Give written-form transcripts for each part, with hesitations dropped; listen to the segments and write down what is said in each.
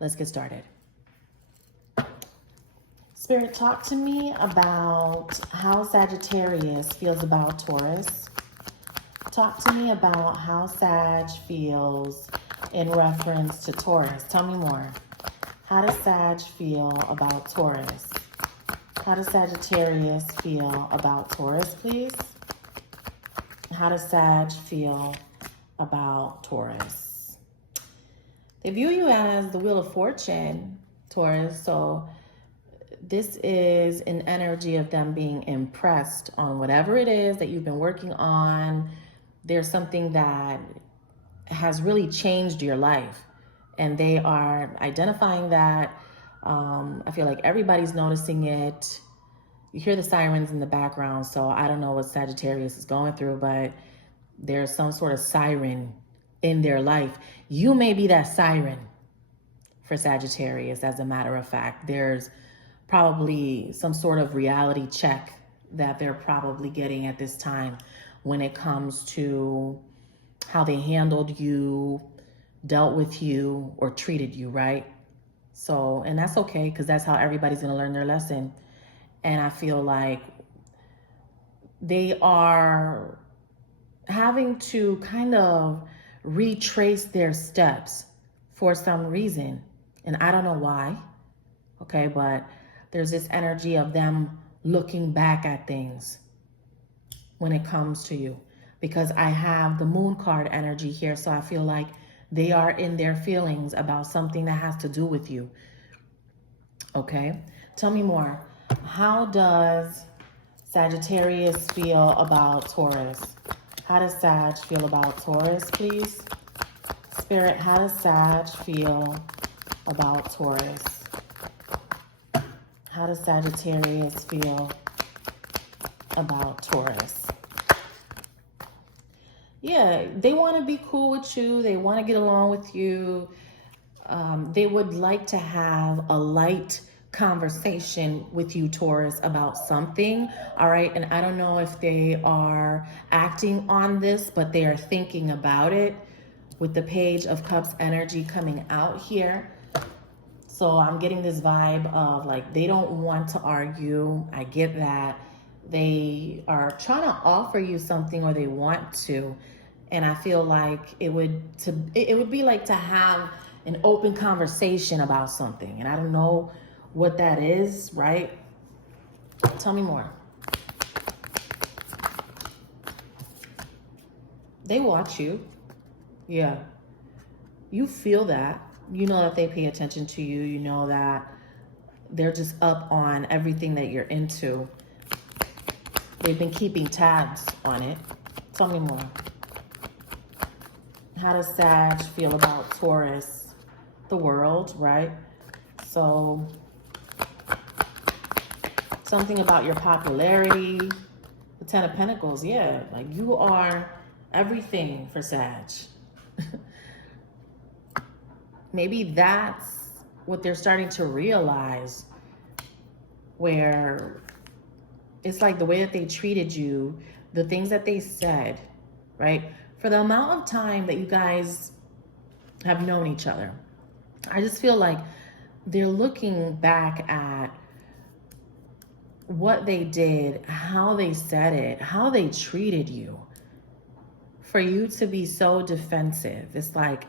Let's get started. Spirit, talk to me about how Sagittarius feels about Taurus. Talk to me about how Sag feels in reference to Taurus. Tell me more. How does Sag feel about Taurus? How does Sagittarius feel about Taurus, please? How does Sag feel about Taurus? They view you as the Wheel of Fortune, Taurus. So this is an energy of them being impressed on whatever it is that you've been working on. There's something that has really changed your life, and they are identifying that. I feel like everybody's noticing it. You hear the sirens in the background, so I don't know what Sagittarius is going through, but there's some sort of siren in their life. You may be that siren for Sagittarius, as a matter of fact. There's probably some sort of reality check that they're probably getting at this time when it comes to how they handled you, dealt with you, or treated you, right? So, and that's okay, because that's how everybody's going to learn their lesson. And I feel like they are having to kind of retrace their steps for some reason. And I don't know why, okay? But there's this energy of them looking back at things when it comes to you, because I have the Moon card energy here. So I feel like they are in their feelings about something that has to do with you. Okay, tell me more. How does Sagittarius feel about Taurus? How does Sag feel about Taurus, please? Spirit, how does Sag feel about Taurus? How does Sagittarius feel about Taurus? Yeah, they want to be cool with you. They want to get along with you. They would like to have a light conversation with you, Taurus, about something. All right. And I don't know if they are acting on this, but they are thinking about it with the Page of Cups energy coming out here. So I'm getting this vibe of like, they don't want to argue. I get that. They are trying to offer you something, or they want to. And I feel like it would be like to have an open conversation about something. And I don't know what that is, right? Tell me more. They watch you. Yeah. You feel that. You know that they pay attention to you. You know that they're just up on everything that you're into. They've been keeping tabs on it. Tell me more. How does Sag feel about Taurus? The World, right? So something about your popularity. The Ten of Pentacles, yeah. Like you are everything for Sag. Maybe that's what they're starting to realize, where it's like the way that they treated you, the things that they said, right? For the amount of time that you guys have known each other, I just feel like they're looking back at what they did, how they said it, how they treated you, for you to be so defensive. It's like,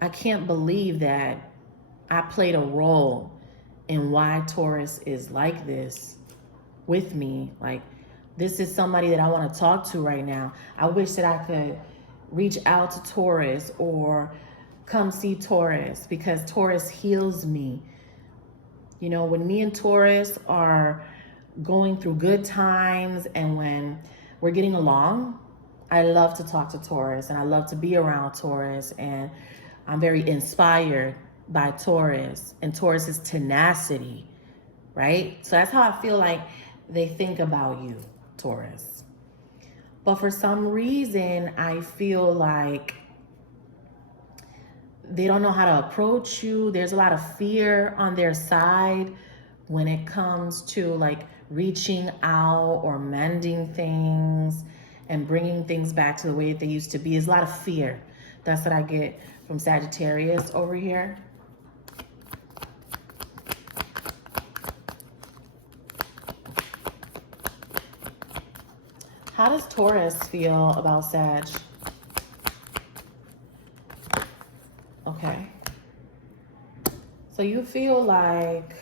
I can't believe that I played a role in why Taurus is like this with me. Like, this is somebody that I want to talk to right now. I wish that I could reach out to Taurus or come see Taurus, because Taurus heals me. You know, when me and Taurus are going through good times and when we're getting along, I love to talk to Taurus and I love to be around Taurus, and I'm very inspired by Taurus and Taurus's tenacity, right? So that's how I feel like they think about you, Taurus. But for some reason, I feel like they don't know how to approach you. There's a lot of fear on their side when it comes to like reaching out or mending things and bringing things back to the way that they used to be. There's a lot of fear. That's what I get from Sagittarius over here. How does Taurus feel about Sag? Okay. So you feel like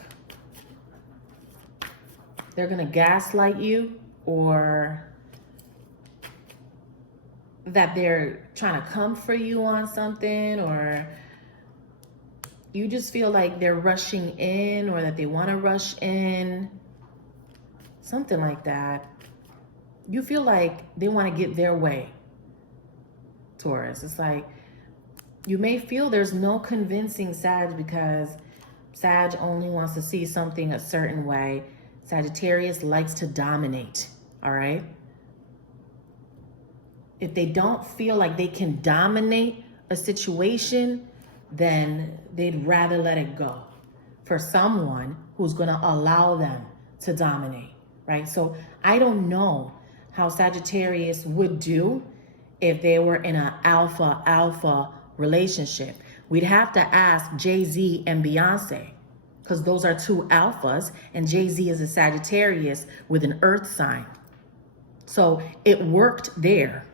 they're going to gaslight you, or that they're trying to come for you on something, or you just feel like they're rushing in, or that they want to rush in, something like that. You feel like they want to get their way, Taurus. It's like you may feel there's no convincing Sag, because Sag only wants to see something a certain way. Sagittarius likes to dominate, all right? If they don't feel like they can dominate a situation, then they'd rather let it go for someone who's going to allow them to dominate, right? So I don't know how Sagittarius would do if they were in an alpha relationship. We'd have to ask Jay-Z and Beyonce, because those are two alphas, and Jay-Z is a Sagittarius with an earth sign. So it worked there,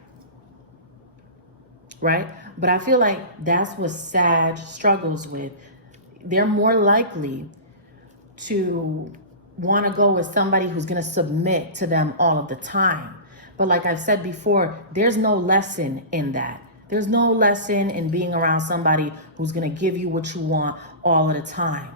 right? But I feel like that's what Sag struggles with. They're more likely to want to go with somebody who's going to submit to them all of the time. But like I've said before, there's no lesson in that. There's no lesson in being around somebody who's going to give you what you want all of the time.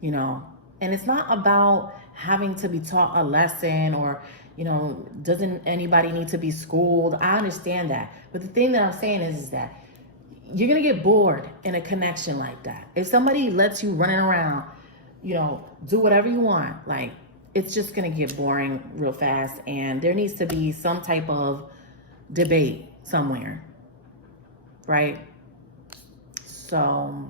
You know, and it's not about having to be taught a lesson, or, you know, doesn't anybody need to be schooled? I understand that. But the thing that I'm saying is that you're going to get bored in a connection like that. If somebody lets you running around, you know, do whatever you want, like, it's just going to get boring real fast. And there needs to be some type of debate somewhere, right? So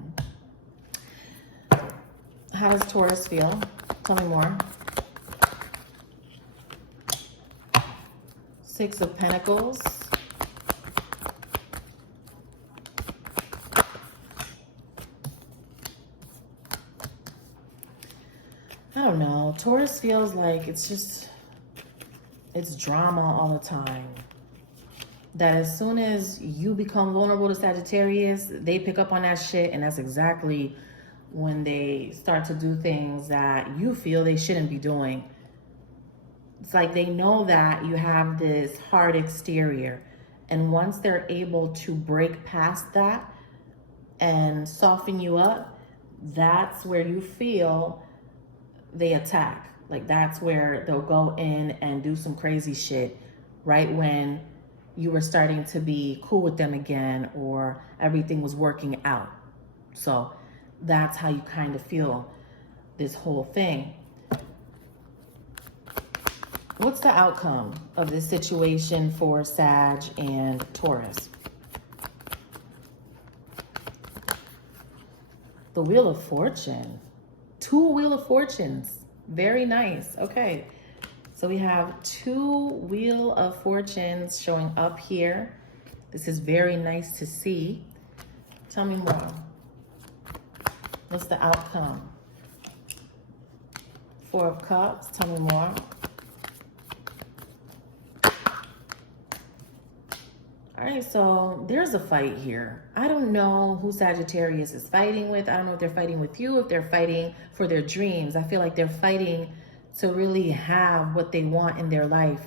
how does Taurus feel? Tell me more. Six of Pentacles. I don't know. Taurus feels like it's drama all the time. That as soon as you become vulnerable to Sagittarius, they pick up on that shit, and that's exactly when they start to do things that you feel they shouldn't be doing. It's like they know that you have this hard exterior, and once they're able to break past that and soften you up, that's where you feel they attack. Like that's where they'll go in and do some crazy shit right when you were starting to be cool with them again, or everything was working out. So that's how you kind of feel this whole thing. What's the outcome of this situation for Sag and Taurus? The Wheel of Fortune. 2 Wheel of Fortunes. Very nice. Okay. So we have 2 Wheel of Fortunes showing up here. This is very nice to see. Tell me more. What's the outcome? 4 of Cups. Tell me more. All right, so there's a fight here. I don't know who Sagittarius is fighting with. I don't know if they're fighting with you, if they're fighting for their dreams. I feel like they're fighting to really have what they want in their life.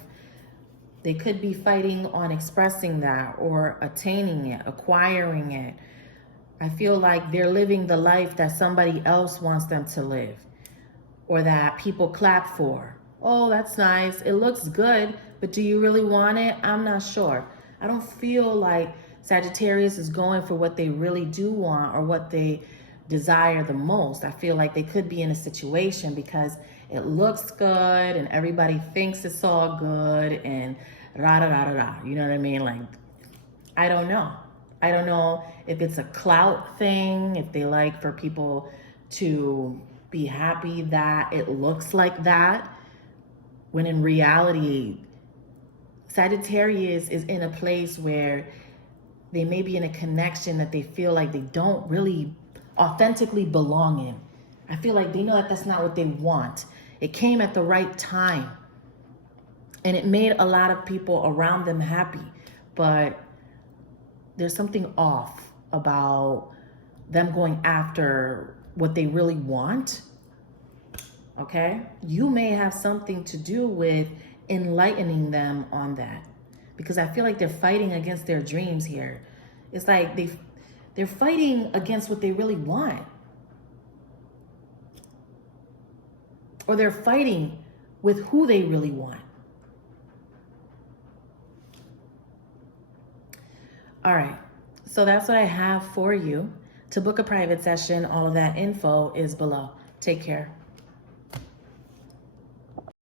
They could be fighting on expressing that, or attaining it, acquiring it. I feel like they're living the life that somebody else wants them to live, or that people clap for. Oh, that's nice. It looks good, but do you really want it? I'm not sure. I don't feel like Sagittarius is going for what they really do want, or what they desire the most. I feel like they could be in a situation because it looks good and everybody thinks it's all good and rah-da-da-da-da. You know what I mean? Like, I don't know. I don't know if it's a clout thing, if they like for people to be happy that it looks like that, when in reality, Sagittarius is in a place where They may be in a connection that they feel like they don't really authentically belong in. I feel like they know that that's not what they want. It came at the right time. And it made a lot of people around them happy. But there's something off about them going after what they really want. Okay? You may have something to do with enlightening them on that. Because I feel like they're fighting against their dreams here. It's like they're fighting against what they really want. Or they're fighting with who they really want. All right, so that's what I have for you. To book a private session, all of that info is below. Take care.